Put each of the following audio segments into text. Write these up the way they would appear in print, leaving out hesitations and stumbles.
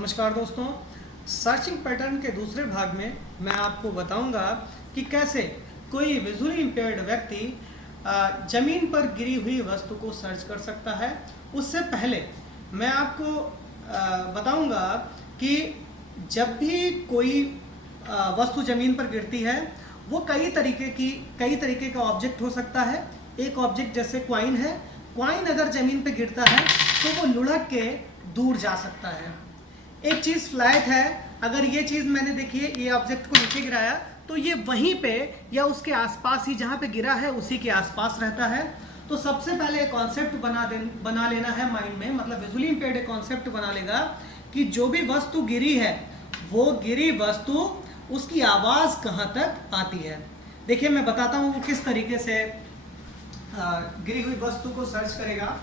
नमस्कार दोस्तों, searching pattern के दूसरे भाग में मैं आपको बताऊंगा कि कैसे कोई विजुअली इम्पेयर्ड व्यक्ति ज़मीन पर गिरी हुई वस्तु को सर्च कर सकता है। उससे पहले मैं आपको बताऊंगा कि जब भी कोई वस्तु ज़मीन पर गिरती है वो कई तरीके का ऑब्जेक्ट हो सकता है। एक ऑब्जेक्ट जैसे क्वाइन है, क्वाइन अगर ज़मीन पर गिरता है तो वो लुढ़क के दूर जा सकता है। एक चीज़ फ्लैट है, अगर ये चीज़ मैंने देखिए ये ऑब्जेक्ट को नीचे गिराया तो ये वहीं पे या उसके आसपास ही जहाँ पे गिरा है उसी के आसपास रहता है। तो सबसे पहले एक कॉन्सेप्ट बना लेना है माइंड में, मतलब विजुअली इम्पेयर्ड एक कॉन्सेप्ट बना लेगा कि जो भी वस्तु गिरी है वो गिरी वस्तु उसकी आवाज़ कहाँ तक आती है। देखिए मैं बताता हूँ किस तरीके से गिरी हुई वस्तु को सर्च करेगा।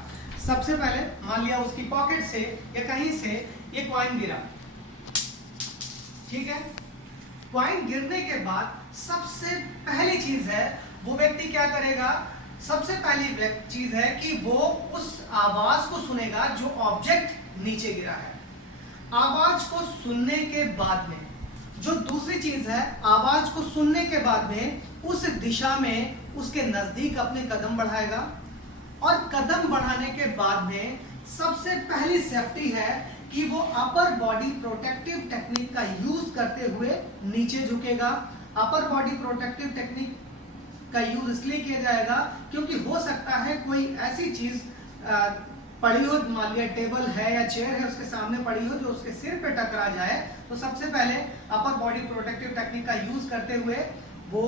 सबसे पहले मान लिया उसकी पॉकेट से या कहीं से ये कॉइन गिरा, ठीक है। कॉइन गिरने के बाद सबसे पहली चीज है वो व्यक्ति क्या करेगा, सबसे पहली चीज है कि वो उस आवाज को सुनेगा जो ऑब्जेक्ट नीचे गिरा है। आवाज को सुनने के बाद में जो दूसरी चीज है, आवाज को सुनने के बाद में उस दिशा में उसके नजदीक अपने कदम बढ़ाएगा और कदम बढ़ाने के बाद में सबसे पहली सेफ्टी है कि वो अपर बॉडी प्रोटेक्टिव टेक्निक का यूज करते हुए नीचे झुकेगा। अपर बॉडी प्रोटेक्टिव टेक्निक का यूज इसलिए किया जाएगा क्योंकि हो सकता है कोई ऐसी चीज पड़ी हो, मान लिया टेबल है या चेयर है उसके सामने पड़ी हो जो उसके सिर पे टकरा जाए, तो सबसे पहले अपर बॉडी प्रोटेक्टिव टेक्निक का यूज करते हुए वो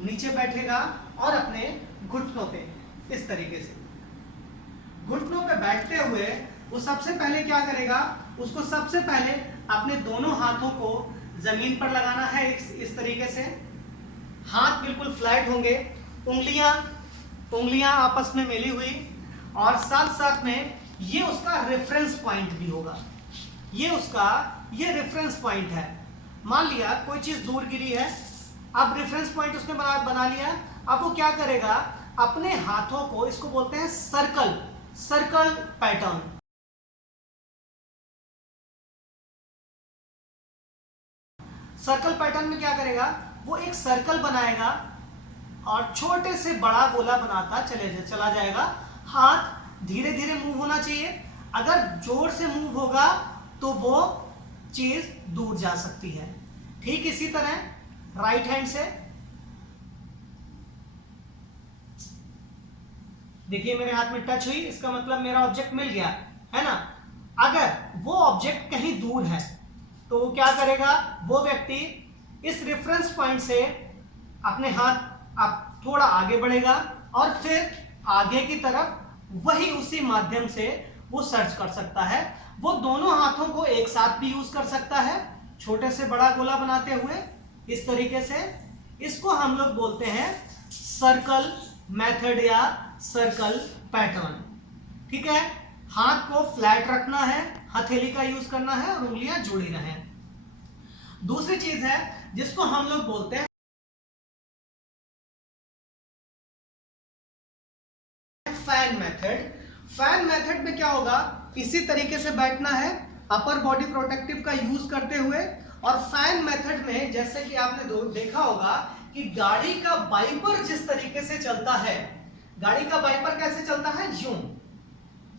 नीचे बैठेगा और अपने घुटनों पे इस तरीके से घुटनों पे बैठते हुए वो सबसे पहले क्या करेगा, उसको सबसे पहले अपने दोनों हाथों को जमीन पर लगाना है इस तरीके से। हाथ बिल्कुल फ्लैट होंगे, उंगलियां आपस में मिली हुई और साथ साथ में ये उसका रेफरेंस पॉइंट भी होगा। ये रेफरेंस पॉइंट है। मान लिया कोई चीज दूर गिरी है, अब रेफरेंस पॉइंट उसने बना लिया। अब वो क्या करेगा, अपने हाथों को, इसको बोलते हैं सर्कल पैटर्न। सर्कल पैटर्न में क्या करेगा, वो एक सर्कल बनाएगा और छोटे से बड़ा गोला बनाता चला जाएगा। हाथ धीरे धीरे मूव होना चाहिए, अगर जोर से मूव होगा तो वो चीज दूर जा सकती है। ठीक इसी तरह राइट हैंड से देखिए मेरे हाथ में टच हुई, इसका मतलब मेरा ऑब्जेक्ट मिल गया है ना। अगर वो ऑब्जेक्ट कहीं दूर है तो वो क्या करेगा, वो व्यक्ति इस रेफरेंस पॉइंट से अपने हाथ आप थोड़ा आगे बढ़ेगा और फिर आगे की तरफ वही उसी माध्यम से वो सर्च कर सकता है। वो दोनों हाथों को एक साथ भी यूज कर सकता है, छोटे से बड़ा गोला बनाते हुए इस तरीके से। इसको हम लोग बोलते हैं सर्कल मेथड या सर्कल पैटर्न, ठीक है। हाथ को फ्लैट रखना है, हथेली का यूज करना है और उंगलियां जुड़ी रहें। दूसरी चीज है जिसको हम लोग बोलते हैं फैन मेथड। फैन मेथड में क्या होगा, इसी तरीके से बैठना है अपर बॉडी प्रोटेक्टिव का यूज करते हुए। और फैन मेथड में जैसे कि आपने देखा होगा कि गाड़ी का वाइपर जिस तरीके से चलता है, गाड़ी का वाइपर कैसे चलता है, यूं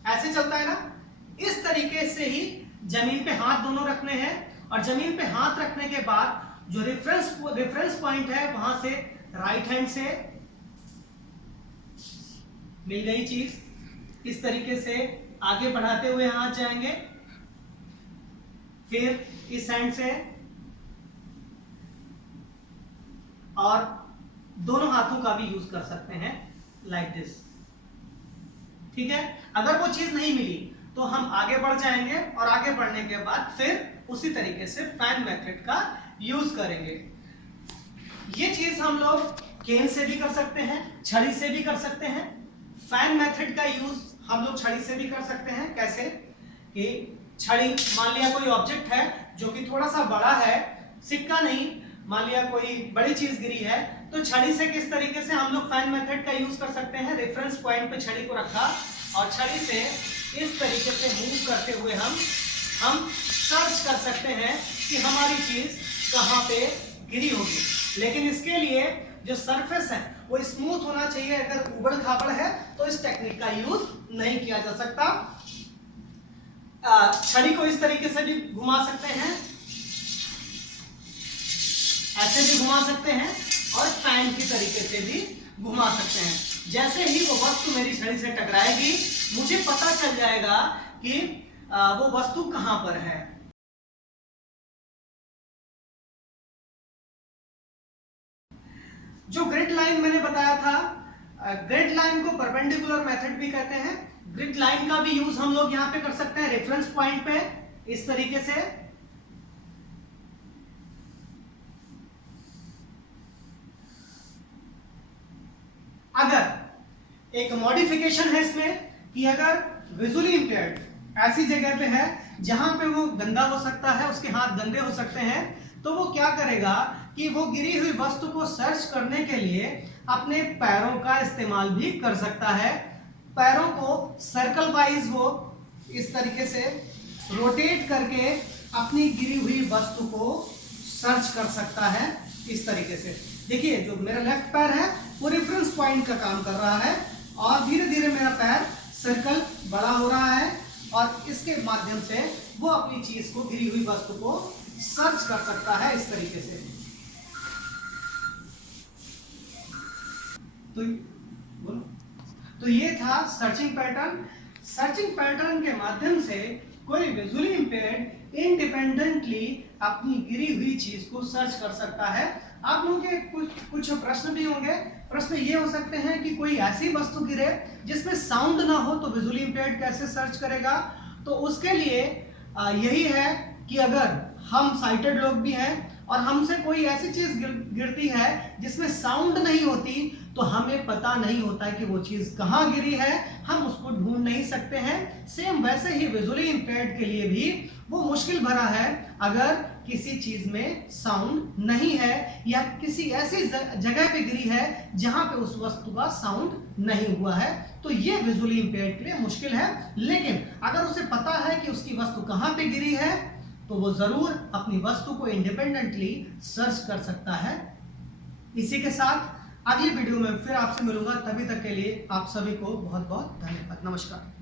ऐसे चलता है ना। इस तरीके से ही जमीन पे हाथ दोनों रखने हैं और जमीन पे हाथ रखने के बाद जो रेफरेंस पॉइंट है वहां से राइट हैंड से मिल गई चीज, इस तरीके से आगे बढ़ाते हुए हाथ जाएंगे, फिर इस हैंड से और दोनों हाथों का भी यूज कर सकते हैं लाइक दिस, ठीक है। अगर वो चीज नहीं मिली तो हम आगे बढ़ जाएंगे और आगे बढ़ने के बाद फिर उसी तरीके से फैन मेथड का यूज करेंगे। ये चीज हम लोग केन से भी कर सकते हैं, छड़ी से भी कर सकते हैं। फैन मेथड का यूज हम लोग छड़ी से भी कर सकते हैं। कैसे कि छड़ी, मान लिया कोई ऑब्जेक्ट है जो कि थोड़ा सा बड़ा है, सिक्का नहीं, मान लिया कोई बड़ी चीज गिरी है, तो छड़ी से किस तरीके से हम लोग फैन मेथड का यूज कर सकते हैं। रेफरेंस पॉइंट पे छड़ी को रखा और छड़ी से इस तरीके से मूव करते हुए हम हम सर्च कर सकते हैं कि हमारी चीज कहाँ पे गिरी होगी। लेकिन इसके लिए जो सरफेस है वो स्मूथ होना चाहिए। अगर उबड़ खाबड़ है तो इस टेक्निक का यूज नहीं किया जा सकता। छड़ी को इस तरीके से भी घुमा सकते हैं, ऐसे भी घुमा सकते हैं और फैन की तरीके से भी घुमा सकते हैं। जैसे ही वो वस्तु मेरी छड़ी से टकराएगी मुझे पता चल जाएगा कि वो वस्तु कहां पर है। जो ग्रिड लाइन मैंने बताया था, ग्रिड लाइन को परपेंडिकुलर मेथड भी कहते हैं। ग्रिड लाइन का भी यूज हम लोग यहां पे कर सकते हैं रेफरेंस पॉइंट पे, इस तरीके से। अगर एक मॉडिफिकेशन है इसमें कि अगर विजुअली इंपेयर्ड ऐसी जगह पे है जहां पे वो गंदा हो सकता है, उसके हाथ गंदे हो सकते हैं, तो वो क्या करेगा कि वो गिरी हुई वस्तु को सर्च करने के लिए अपने पैरों का इस्तेमाल भी कर सकता है। पैरों को सर्कल वाइज वो इस तरीके से रोटेट करके अपनी गिरी हुई वस्तु को सर्च कर सकता है इस तरीके से। देखिए जो मेरा लेफ्ट पैर है वो रेफरेंस पॉइंट का काम कर रहा है और धीरे धीरे मेरा पैर सर्कल बड़ा हो रहा है और इसके माध्यम से वो अपनी चीज को, गिरी हुई वस्तु को सर्च कर सकता है इस तरीके से। तो ये था सर्चिंग पैटर्न। सर्चिंग पैटर्न के माध्यम से कोई विजुअली इंपेयर्ड इंडिपेंडेंटली अपनी गिरी हुई चीज को सर्च कर सकता है। आप लोगों के कुछ प्रश्न भी होंगे। प्रश्न ये हो सकते हैं कि कोई ऐसी वस्तु गिरे जिसमें साउंड ना हो तो विजुअली इंपेयर्ड कैसे सर्च करेगा। तो उसके लिए यही है कि अगर हम साइटेड लोग भी हैं और हमसे कोई ऐसी चीज गिरती है जिसमें साउंड नहीं होती तो हमें पता नहीं होता है कि वो चीज कहाँ गिरी है, हम उसको ढूंढ नहीं सकते हैं। सेम वैसे ही विजुअली इंपेयर्ड के लिए भी वो मुश्किल भरा है अगर किसी चीज में साउंड नहीं है या किसी ऐसी जगह पे गिरी है जहां पे उस वस्तु का साउंड नहीं हुआ है, तो ये विजुअली इंपेयर्ड के लिए मुश्किल है। लेकिन अगर उसे पता है कि उसकी वस्तु कहां पे गिरी है तो वो जरूर अपनी वस्तु को इंडिपेंडेंटली सर्च कर सकता है। इसी के साथ अगली वीडियो में फिर आपसे मिलूंगा। तभी तक के लिए आप सभी को बहुत बहुत धन्यवाद। नमस्कार।